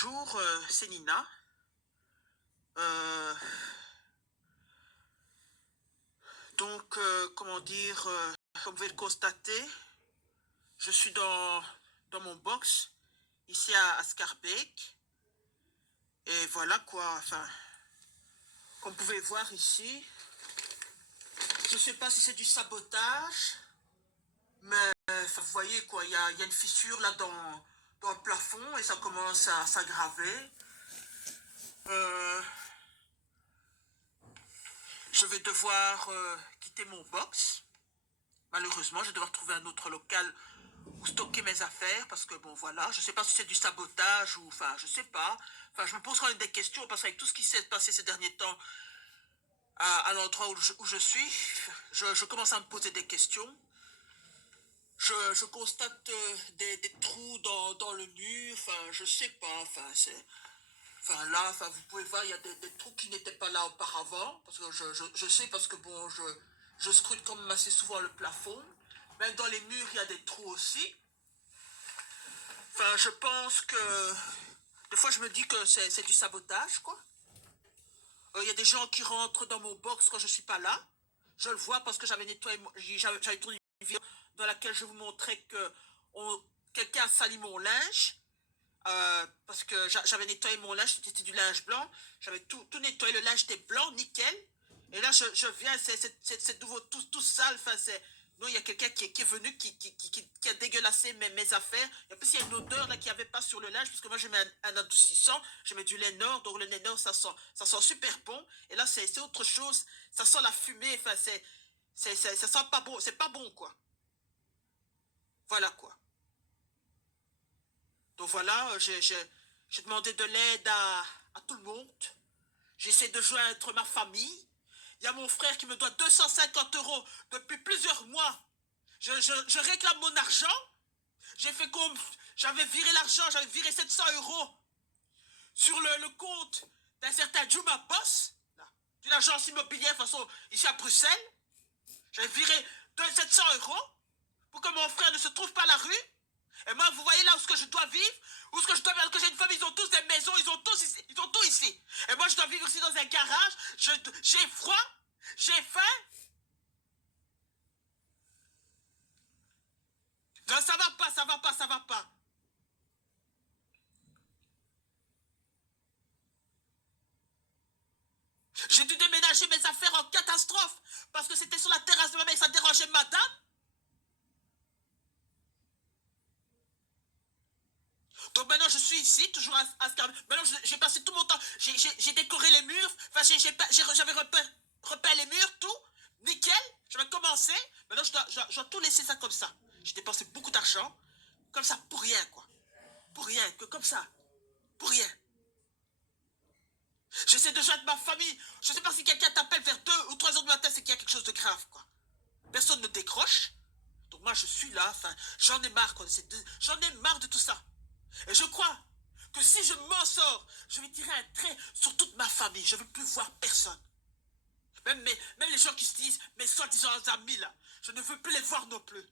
Bonjour, c'est Nina. Euh, comment dire, comme vous pouvez le constater, je suis dans mon box, ici à Scarbeck. Et voilà quoi, enfin, comme vous pouvez voir ici, je ne sais pas si c'est du sabotage, mais enfin, vous voyez quoi, il y a une fissure là dans le plafond et ça commence à s'aggraver. Euh, je vais devoir quitter mon box. Malheureusement, je vais devoir trouver un autre local où stocker mes affaires parce que bon voilà, je sais pas si c'est du sabotage ou enfin je sais pas. Enfin je me pose quand même des questions parce qu'avec tout ce qui s'est passé ces derniers temps à l'endroit où je suis, je commence à me poser des questions. Je constate des trous dans le mur, enfin je sais pas, enfin c'est. Enfin là, enfin, vous pouvez voir, il y a des trous qui n'étaient pas là auparavant, parce que je sais, parce que bon, je scrute quand même assez souvent le plafond. Même dans les murs, il y a des trous aussi. Enfin, je pense que des fois, je me dis que c'est du sabotage, quoi. Il y a des gens qui rentrent dans mon box quand je suis pas là. Je le vois parce que j'avais nettoyé, j'avais tourné une vidéo dans laquelle je vous montrais que quelqu'un a sali mon linge. Parce que j'avais nettoyé mon linge, c'était du linge blanc. J'avais tout nettoyé, le linge était blanc, nickel. Et là, je viens, c'est nouveau, tout sale. Enfin, c'est. Non, il y a quelqu'un qui est venu, qui a dégueulassé mes affaires. Et en plus, il y a une odeur là qu'il n'y avait pas sur le linge, parce que moi, je mets un adoucissant, je mets du lait Nord, donc le lait Nord, ça sent super bon. Et là, c'est autre chose. Ça sent la fumée, enfin, ça sent pas bon, c'est pas bon, quoi. Voilà, quoi. Donc voilà, j'ai demandé de l'aide à tout le monde. J'essaie de joindre ma famille. Il y a mon frère qui me doit 250 euros depuis plusieurs mois. Je réclame mon argent. J'ai fait comme. J'avais viré l'argent, j'avais viré 700 euros sur le compte d'un certain Juma Boss, d'une agence immobilière, de toute façon, ici à Bruxelles. J'avais viré 700 euros pour que mon frère ne se trouve pas à la rue. Et moi, vous voyez là où ce que je dois vivre, où ce que je dois vivre, que j'ai une famille, ils ont tous des maisons, ils ont tout ici. Et moi, je dois vivre aussi dans un garage, j'ai froid, j'ai faim. Non, ça va pas, ça va pas, ça va pas. J'ai dû déménager mes affaires en catastrophe, parce que c'était sur la terrasse de ma mère, ça dérangeait madame. Donc maintenant, je suis ici, toujours à Scarbeck. Maintenant, j'ai passé tout mon temps, j'ai décoré les murs, enfin, j'avais repeint les murs, tout, nickel, j'avais commencé. Maintenant, je dois tout laisser ça comme ça. J'ai dépensé beaucoup d'argent, comme ça, pour rien, quoi. Pour rien, que comme ça, pour rien. J'essaie de joindre ma famille. Je sais pas si quelqu'un t'appelle vers 2 ou 3 heures du matin, c'est qu'il y a quelque chose de grave, quoi. Personne ne décroche. Donc moi, je suis là, enfin, j'en ai marre, quoi. J'en ai marre de tout ça. Et je crois que si je m'en sors, je vais tirer un trait sur toute ma famille. Je ne veux plus voir personne. Même les gens qui se disent, mes soi-disant amis, là, je ne veux plus les voir non plus.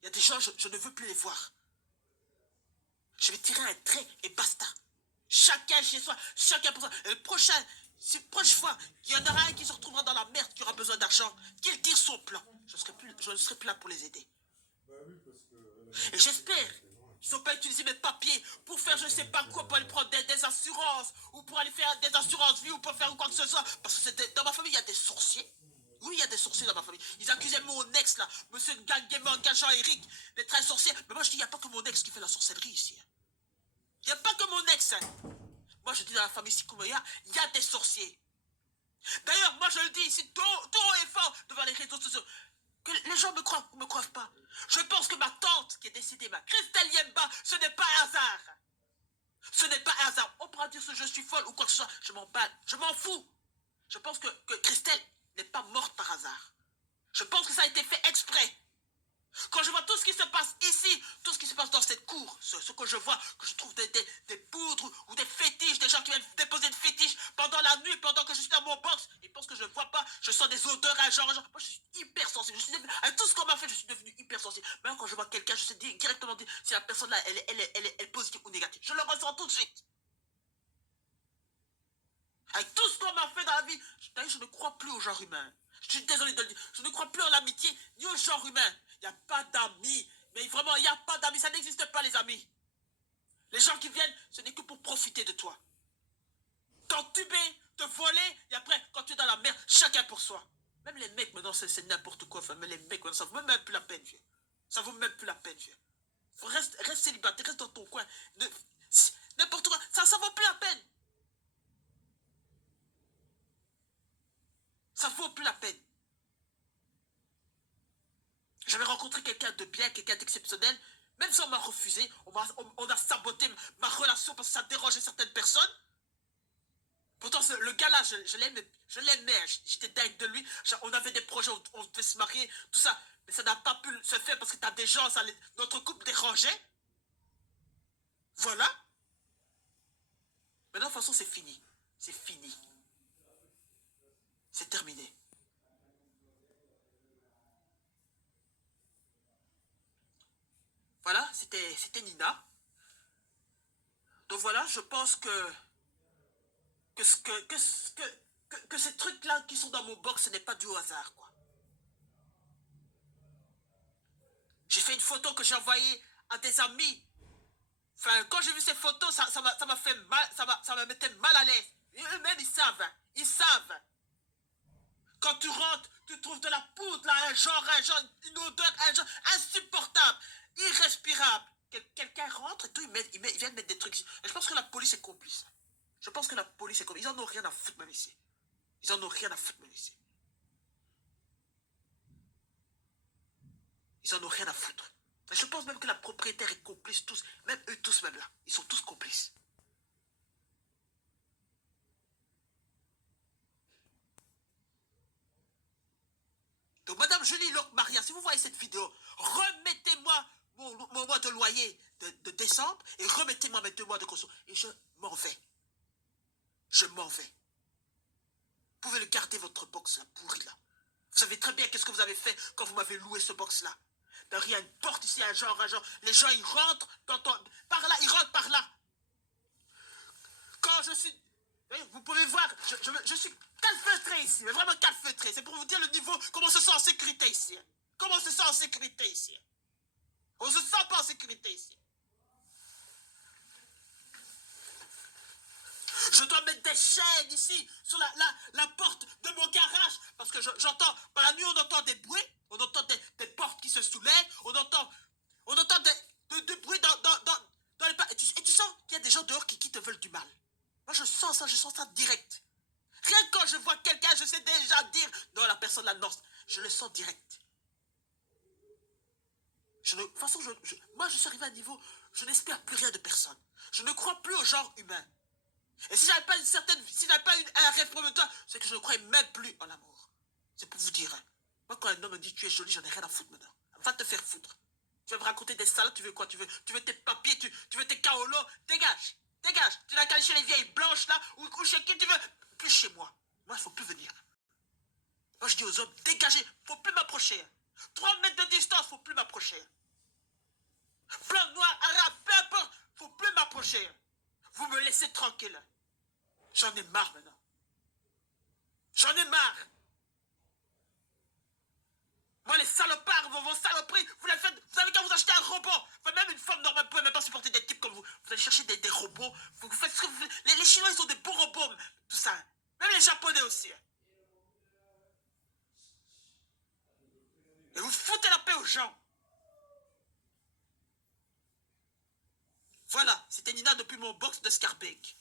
Il y a des gens, je ne veux plus les voir. Je vais tirer un trait et basta. Chacun chez soi, chacun pour soi. Et le prochain, prochaine fois, il y en aura un qui se retrouvera dans la merde, qui aura besoin d'argent, qu'il tire son plan. Je ne serai plus là pour les aider. Et j'espère qu'ils n'ont pas utilisé mes papiers pour faire je ne sais pas quoi, pour aller prendre des assurances, ou pour aller faire des assurances vie, ou pour faire quoi que ce soit. Parce que dans ma famille, il y a des sorciers. Oui, il y a des sorciers dans ma famille. Ils accusaient mon ex, là, monsieur Gangeman, Jean-Éric, d'être un sorcier. Mais moi, je dis, il n'y a pas que mon ex qui fait la sorcellerie ici. Il n'y a pas que mon ex. Hein. Moi, je dis dans la famille Sikoumaya, il y a des sorciers. D'ailleurs, moi, je le dis ici, tout haut et fort, devant les réseaux sociaux, que les gens me croient pas. Je pense que ma tante qui est décédée, ma Christelle Yemba, ce n'est pas un hasard. Ce n'est pas un hasard. On pourra dire que je suis folle ou quoi que ce soit. Je m'en bats. Je m'en fous. Je pense que Christelle n'est pas morte par hasard. Je pense que ça a été fait exprès. Quand je vois tout ce qui se passe ici, tout ce qui se passe dans cette cour, ce que je vois, que je trouve des poudres ou des fétiches, des gens qui viennent déposer des fétiches pendant la nuit, pendant que je suis dans mon box, ils pensent que je ne vois pas, je sens des odeurs, un genre. Moi, je suis hyper sensible. À tout ce qu'on m'a fait, je suis devenu hyper sensible. Même quand je vois quelqu'un, je sais directement dire si la personne là, elle est positive ou négative. Je le ressens tout de suite. Avec tout ce qu'on m'a fait dans la vie, d'ailleurs, je ne crois plus au genre humain. Je suis désolé de le dire. Je ne crois plus en l'amitié ni au genre humain. Il n'y a pas d'amis. Mais vraiment, il n'y a pas d'amis. Ça n'existe pas, les amis. Les gens qui viennent, ce n'est que pour profiter de toi. T'entuber, te voler, et après, quand tu es dans la mer, chacun pour soi. Même les mecs, maintenant, c'est n'importe quoi. Enfin, mais les mecs, maintenant, ça vaut même plus la peine, vieux. Ça vaut même plus la peine, vieux. Reste célibataire, reste dans ton coin. N'importe quoi, ça vaut plus la peine. Ça vaut plus la peine. J'avais rencontré quelqu'un de bien, quelqu'un d'exceptionnel. Même si on m'a refusé, on a saboté ma relation parce que ça dérangeait certaines personnes. Pourtant, le gars-là, je l'aimais, j'étais dingue de lui. On avait des projets, on devait se marier, tout ça. Mais ça n'a pas pu se faire parce que t'as des gens, notre couple dérangeait. Voilà. Maintenant, de toute façon, c'est fini. C'est fini. C'est terminé. Voilà, c'était Nina. Donc voilà, je pense que ces trucs-là qui sont dans mon box, ce n'est pas dû au hasard, quoi. J'ai fait une photo que j'ai envoyée à des amis. Enfin, quand j'ai vu ces photos, ça m'a fait mal, ça me mettait mal à l'aise. Et eux-mêmes, ils savent, hein. Ils savent. Quand tu rentres, tu trouves de la poudre, là, un genre, une odeur, un genre insupportable, irrespirable. Quelqu'un rentre et tout, il vient de mettre des trucs ici. Et je pense que la police est complice. Je pense que la police est complice. Ils en ont rien à foutre même ici. Ils en ont rien à foutre même ici. Ils en ont rien à foutre. Et je pense même que la propriétaire est complice, tous, même eux tous même là. Ils sont tous complices. Donc, Madame Julie Locke-Maria, si vous voyez cette vidéo, remettez-moi mon mois de loyer de décembre et remettez-moi mes 2 mois de caution. Et je m'en vais. Je m'en vais. Vous pouvez le garder, votre box là, pourri là. Vous savez très bien qu'est-ce que vous avez fait quand vous m'avez loué ce box là. D'ailleurs, il y a une porte ici, un genre. Les gens, ils rentrent par là, ils rentrent par là. Quand je suis... Vous pouvez voir, je suis calfeutré ici, mais vraiment calfeutré. C'est pour vous dire le niveau, comment on se sent en sécurité ici. Comment on se sent en sécurité ici. On se sent pas en sécurité ici. Je dois mettre des chaînes ici, sur la porte de mon garage, parce que j'entends, par la nuit on entend des bruits, on entend des portes qui se soulèvent, on entend des bruits dans les... Et tu sens qu'il y a des gens dehors qui te veulent du mal. Moi je sens ça direct. Rien que quand je vois quelqu'un, je sais déjà dire, non, la personne là, non, je le sens direct. De toute façon, moi je suis arrivé à un niveau, je n'espère plus rien de personne. Je ne crois plus au genre humain. Et si j'avais pas si j'avais pas un rêve prometteur, c'est que je ne croyais même plus en l'amour. C'est pour vous dire, hein. Moi quand un homme me dit tu es jolie, j'en ai rien à foutre maintenant. Va te faire foutre. Tu vas me raconter des salades, tu veux quoi? Tu veux tes papiers, tu veux tes kaolos, dégage, dégage. Tu n'as qu'à aller chez les vieilles blanches là, ou chez qui tu veux. Plus chez moi. Moi, il faut plus venir. Moi, je dis aux hommes, dégagez, faut plus m'approcher. 3 mètres de distance, faut plus m'approcher. Blanc, noir, arabe, peu importe, faut plus m'approcher. Vous me laissez tranquille. J'en ai marre maintenant. J'en ai marre. Moi, les salopards, vos saloperies, vous avez qu'à vous acheter un robot. Enfin, même une femme normale ne peut même pas supporter des types comme vous. Vous allez chercher des robots. Vous faites ce que vous... les Chinois, ils ont des beaux robots. Tout ça. Même les Japonais aussi. Et vous foutez la paix aux gens. Voilà, c'était Nina depuis mon box de Scarbeck.